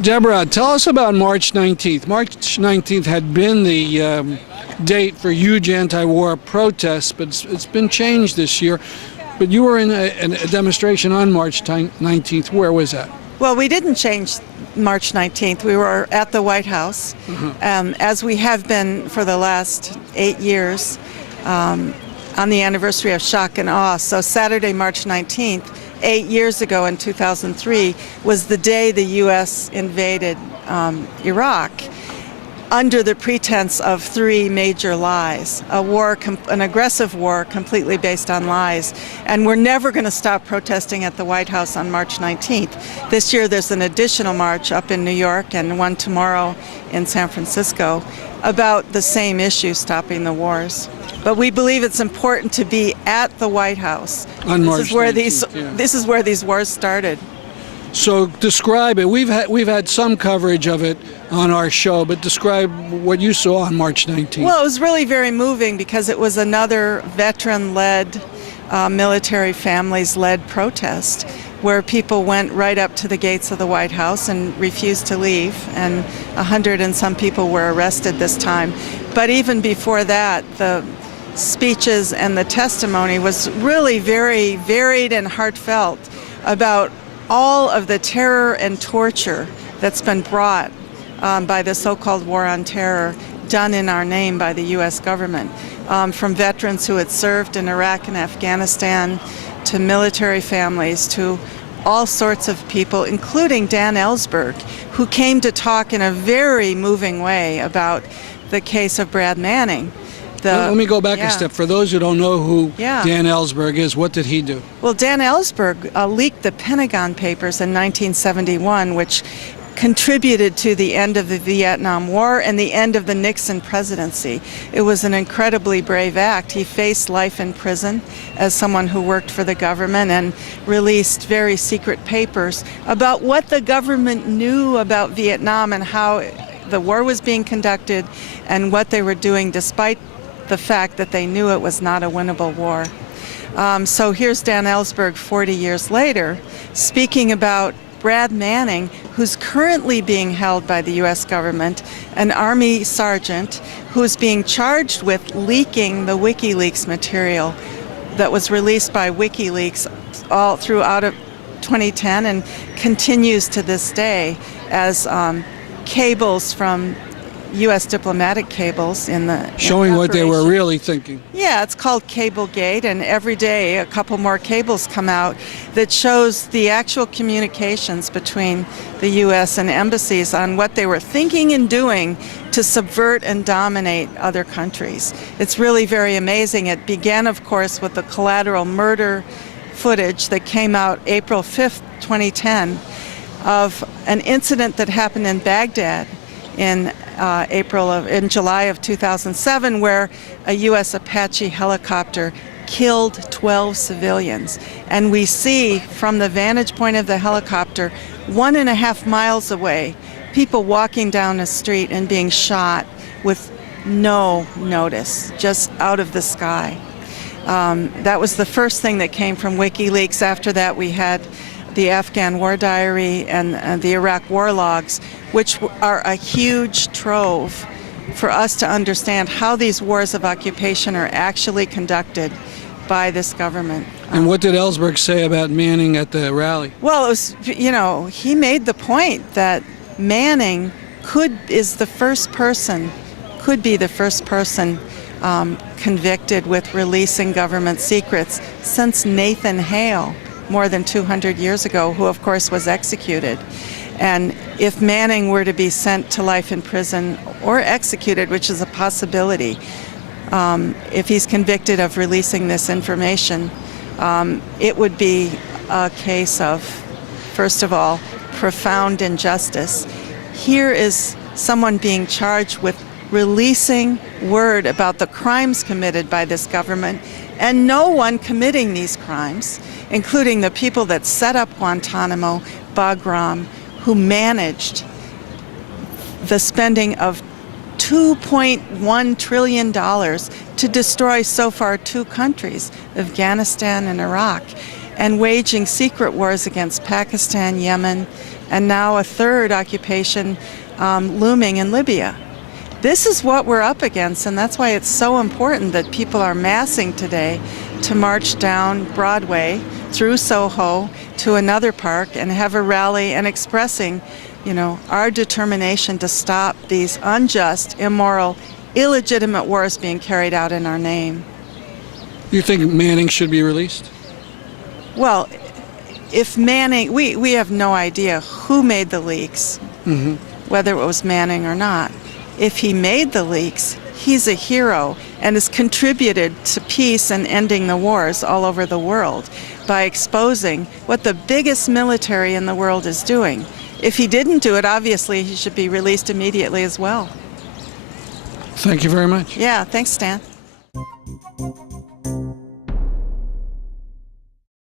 Debra, tell us about March 19th. March 19th had been the date for huge anti-war protests, but it's been changed this year. But you were in a demonstration on March 19th. Where was that? Well, we didn't change March 19th. We were at the White House, as we have been for the last 8 years, on the anniversary of shock and awe. So Saturday, March 19th, 8 years ago in 2003, was the day the U.S. invaded Iraq under the pretense of 3 major lies, an aggressive war completely based on lies. And we're never going to stop protesting at the White House on March 19th. This year there's an additional march up in New York and one tomorrow in San Francisco about the same issue, stopping the wars. But we believe it's important to be at the White House. On March 19th, this is where these wars started. So describe it. We've had some coverage of it on our show, but describe what you saw on March 19th. Well, it was really very moving because it was another veteran-led, military families-led protest where people went right up to the gates of the White House and refused to leave, and 100 and some people were arrested this time. But even before that, the speeches and the testimony was really very varied and heartfelt about all of the terror and torture that's been brought by the so-called war on terror done in our name by the U.S. government, from veterans who had served in Iraq and Afghanistan to military families to all sorts of people, including Dan Ellsberg, who came to talk in a very moving way about the case of Brad Manning. Let me go back a step. For those who don't know who Dan Ellsberg is, what did he do? Well, Dan Ellsberg leaked the Pentagon Papers in 1971, which contributed to the end of the Vietnam War and the end of the Nixon presidency. It was an incredibly brave act. He faced life in prison as someone who worked for the government and released very secret papers about what the government knew about Vietnam and how the war was being conducted and what they were doing despite the fact that they knew it was not a winnable war. So here's Dan Ellsberg 40 years later speaking about Brad Manning, who's currently being held by the U.S. government, an Army sergeant who's being charged with leaking the WikiLeaks material that was released by WikiLeaks all throughout of 2010 and continues to this day as cables from U.S. diplomatic cables showing what they were really thinking. Yeah, it's called Cablegate, and every day a couple more cables come out that shows the actual communications between the U.S. and embassies on what they were thinking and doing to subvert and dominate other countries. It's really very amazing. It began, of course, with the collateral murder footage that came out April 5th, 2010, of an incident that happened in Baghdad in July of 2007, where a U.S. Apache helicopter killed 12 civilians. And we see from the vantage point of the helicopter, 1.5 miles away, people walking down a street and being shot with no notice, just out of the sky. That was the first thing that came from WikiLeaks. After that, we had the Afghan War Diary and the Iraq War Logs, which are a huge trove for us to understand how these wars of occupation are actually conducted by this government. And what did Ellsberg say about Manning at the rally? Well, it was, he made the point that Manning could be the first person convicted with releasing government secrets since Nathan Hale, more than 200 years ago, who of course was executed. And if Manning were to be sent to life in prison or executed, which is a possibility, if he's convicted of releasing this information, it would be a case of, first of all, profound injustice. Here is someone being charged with releasing word about the crimes committed by this government, and no one committing these crimes, including the people that set up Guantanamo, Bagram, who managed the spending of $2.1 trillion to destroy so far 2 countries, Afghanistan and Iraq. and waging secret wars against Pakistan, Yemen, and now a third occupation looming in Libya. This is what we're up against, and that's why it's so important that people are massing today to march down Broadway through Soho to another park and have a rally and expressing, our determination to stop these unjust, immoral, illegitimate wars being carried out in our name. You think Manning should be released? Well, if Manning, we have no idea who made the leaks, whether it was Manning or not. If he made the leaks, he's a hero and has contributed to peace and ending the wars all over the world by exposing what the biggest military in the world is doing. If he didn't do it, obviously he should be released immediately as well. Thank you very much. Yeah, thanks, Stan.